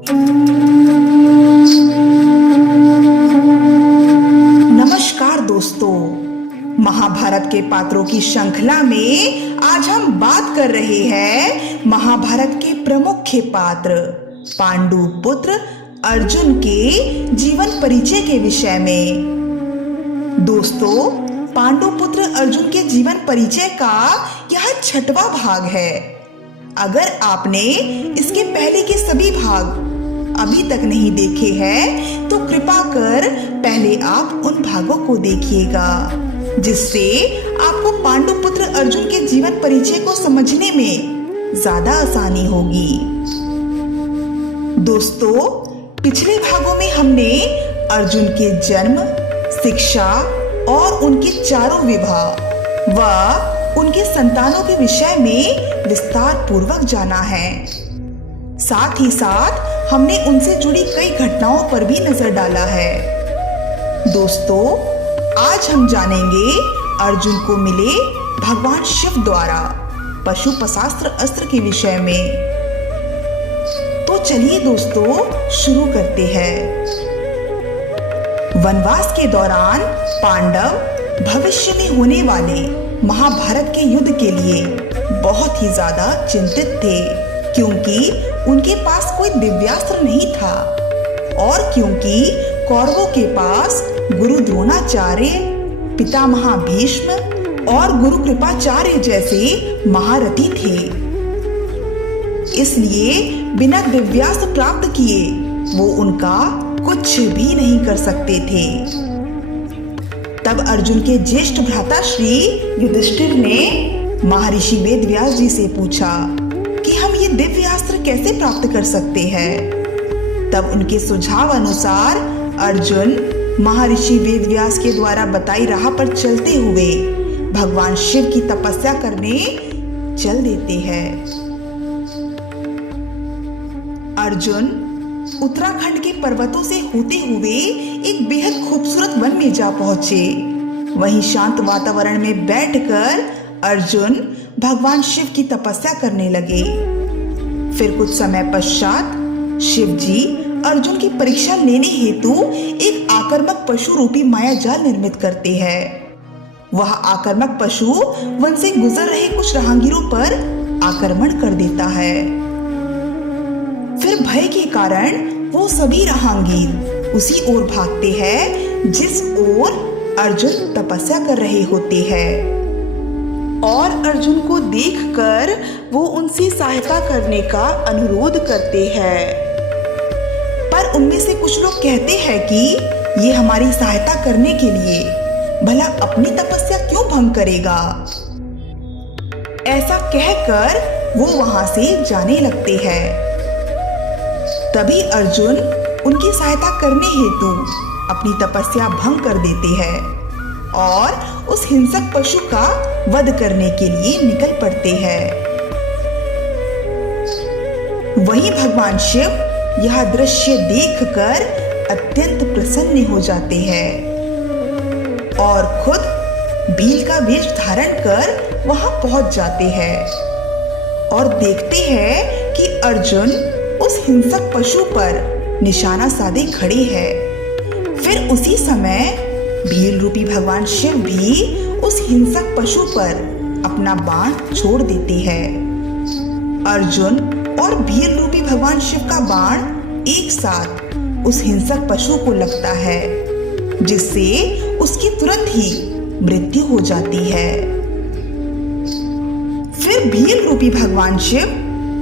नमस्कार दोस्तों, महाभारत के पात्रों की श्रृंखला में आज हम बात कर रहे हैं महाभारत के प्रमुख पात्र पांडु पुत्र अर्जुन के जीवन परिचय के विषय में। दोस्तों, पांडु पुत्र अर्जुन के जीवन परिचय का यह 6वां भाग है। अगर आपने इसके पहले के सभी भाग अभी तक नहीं देखे हैं तो कृपा कर पहले आप उन भागों को देखिएगा, जिससे आपको पांडु पुत्र अर्जुन के जीवन परिचय को समझने में ज्यादा आसानी होगी। दोस्तों, पिछले भागों में हमने अर्जुन के जन्म, शिक्षा और उनके चारों विवाह व उनके संतानों के विषय में विस्तार पूर्वक जाना है। साथ ही साथ हमने उनसे जुड़ी कई घटनाओं पर भी नजर डाला है। दोस्तों, आज हम जानेंगे अर्जुन को मिले भगवान शिव द्वारा पशुपशास्त्र अस्त्र के विषय में। तो चलिए दोस्तों, शुरू करते हैं। वनवास के दौरान पांडव भविष्य में होने वाले महाभारत के युद्ध के लिए बहुत ही ज्यादा चिंतित थे, क्योंकि उनके पास कोई दिव्यास्त्र नहीं था और क्योंकि कौरवों के पास गुरु द्रोणाचार्य, पितामह भीष्म और गुरु कृपाचार्य जैसे महारथी थे। इसलिए बिना दिव्यास्त्र प्राप्त किए वो उनका कुछ भी नहीं कर सकते थे। तब अर्जुन के ज्येष्ठ भ्राता श्री युधिष्ठिर ने महर्षि वेदव्यास जी से पूछा कि हम ये दिव्य अस्त्र कैसे प्राप्त कर सकते हैं। तब उनके सुझाव अनुसार अर्जुन महर्षि वेदव्यास के द्वारा बताई राह पर चलते हुए भगवान शिव की तपस्या करने चल देते हैं। अर्जुन उत्तराखंड के पर्वतों से होते हुए एक बेहद खूबसूरत वन में जा पहुंचे। वहीं शांत वातावरण में बैठकर अर्जुन भगवान शिव की तपस्या करने लगे। फिर कुछ समय पश्चात शिव जी अर्जुन की परीक्षा लेने हेतु एक आक्रामक पशु रूपी माया जाल निर्मित करते हैं। वह आक्रामक पशु वन से गुजर रहे कुछ राहगीरों पर आक्रमण कर देता है। फिर भय के कारण वो सभी राहगीर उसी ओर भागते हैं जिस ओर अर्जुन तपस्या कर रहे होते हैं, और अर्जुन को देखकर वो उनसे सहायता करने का अनुरोध करते हैं। पर उनमें से कुछ लोग कहते हैं कि ये हमारी सहायता करने के लिए भला अपनी तपस्या क्यों भंग करेगा। ऐसा कहकर वो वहां से जाने लगते हैं। तभी अर्जुन उनकी सहायता करने हेतु अपनी तपस्या भंग कर देते हैं और उस हिंसक पशु का वध करने के लिए निकल पड़ते हैं। वहीं भगवान शिव यह दृश्य देखकर अत्यंत प्रसन्न हो जाते हैं और खुद भील का वेश धारण कर वहां पहुंच जाते हैं और देखते हैं कि अर्जुन उस हिंसक पशु पर निशाना साधे खड़े हैं। फिर उसी समय भील रूपी भगवान शिव भी उस हिंसक पशु पर अपना बाण छोड़ देते हैं। अर्जुन और भील रूपी भगवान शिव का बाण एक साथ उस हिंसक पशु को लगता है, जिससे उसकी तुरंत ही मृत्यु हो जाती है। फिर भील रूपी भगवान शिव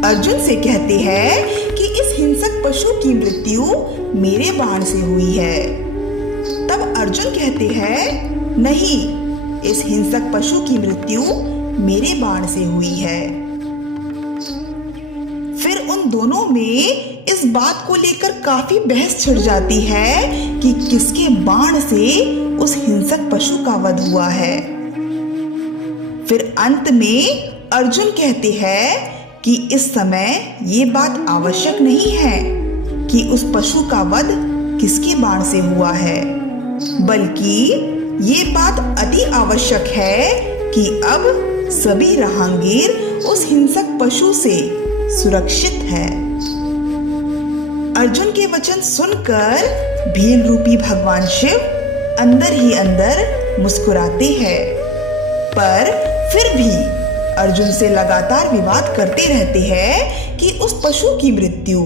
अर्जुन से कहते हैं कि इस हिंसक पशु की मृत्यु मेरे बाण से हुई है। तब अर्जुन कहते हैं, नहीं, इस हिंसक पशु की मृत्यु मेरे बाण से हुई है। फिर उन दोनों में इस बात को लेकर काफी बहस छिड़ जाती है कि किसके बाण से उस हिंसक पशु का वध हुआ है। फिर अंत में अर्जुन कहते हैं कि इस समय ये बात आवश्यक नहीं है कि उस पशु का वध किसके बाण से हुआ है, बल्कि ये बात अति आवश्यक है कि अब सभी राहगीर उस हिंसक पशु से सुरक्षित है। अर्जुन के वचन सुनकर भील रूपी भगवान शिव अंदर ही अंदर मुस्कुराते हैं, पर फिर भी अर्जुन से लगातार विवाद करते रहते हैं कि उस पशु की मृत्यु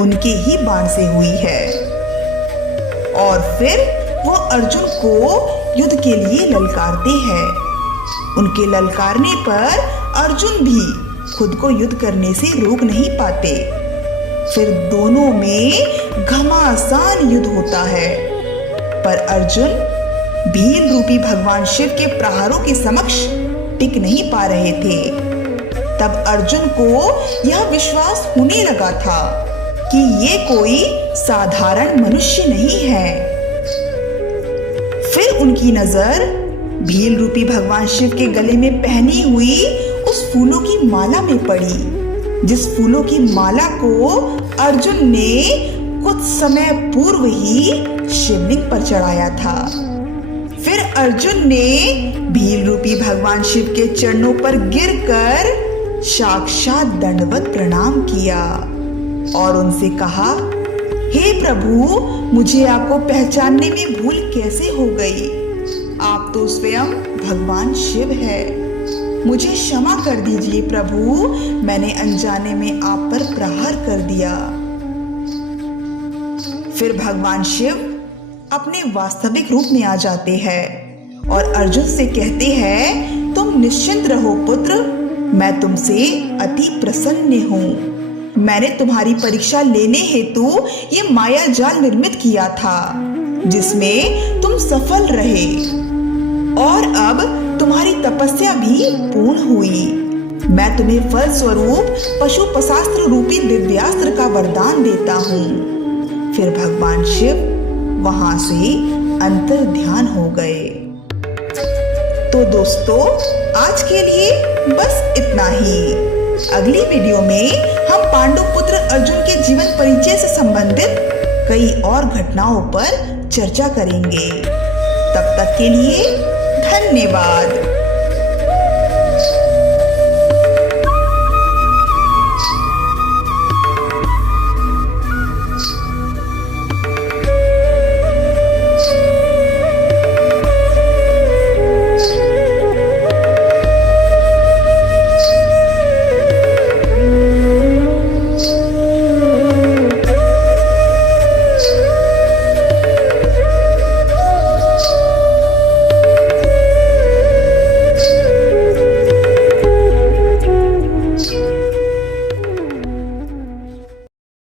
उनके ही बाण से हुई है। और फिर वो अर्जुन को युद्ध के लिए ललकारते हैं। उनके ललकारने पर अर्जुन भी खुद को युद्ध करने से रोक नहीं पाते। फिर दोनों में घमासान युद्ध होता है, पर अर्जुन भील रूपी भगवान शिव के प्रहारों के समक्ष टिक नहीं पा रहे थे। तब अर्जुन को यह विश्वास होने लगा था कि ये कोई साधारण मनुष्य नहीं है। फिर उनकी नजर भील रूपी भगवान शिव के गले में पहनी हुई उस फूलों की माला में पड़ी, जिस फूलों की माला को अर्जुन ने कुछ समय पूर्व ही शिवलिंग पर चढ़ाया था। फिर अर्जुन ने भील रूपी भगवान शिव के चरणों पर गिरकर साक्षात दंडवत प्रणाम किया और उनसे कहा, हे प्रभु, मुझे आपको पहचानने में भूल कैसे हो गई? आप तो स्वयं भगवान शिव है। मुझे क्षमा कर दीजिए प्रभु, मैंने अनजाने में आप पर प्रहार कर दिया। फिर भगवान शिव अपने वास्तविक रूप में आ जाते हैं और अर्जुन से कहते हैं, तुम निश्चिंत रहो पुत्र, मैं तुमसे अति प्रसन्न हूँ। मैंने तुम्हारी परीक्षा लेने हेतु ये माया जाल निर्मित किया था, जिसमें तुम सफल रहे, और अब तुम्हारी तपस्या भी पूर्ण हुई। मैं तुम्हें फल स्वरूप पशुपशास्त्र रूपी दिव्यास्त्र का वरदान देता हूँ। फिर भगवान शिव वहां से अंतर ध्यान हो गए। तो दोस्तों, आज के लिए बस इतना ही। अगली वीडियो में हम पांडु पुत्र अर्जुन के जीवन परिचय से संबंधित कई और घटनाओं पर चर्चा करेंगे। तब तक के लिए धन्यवाद।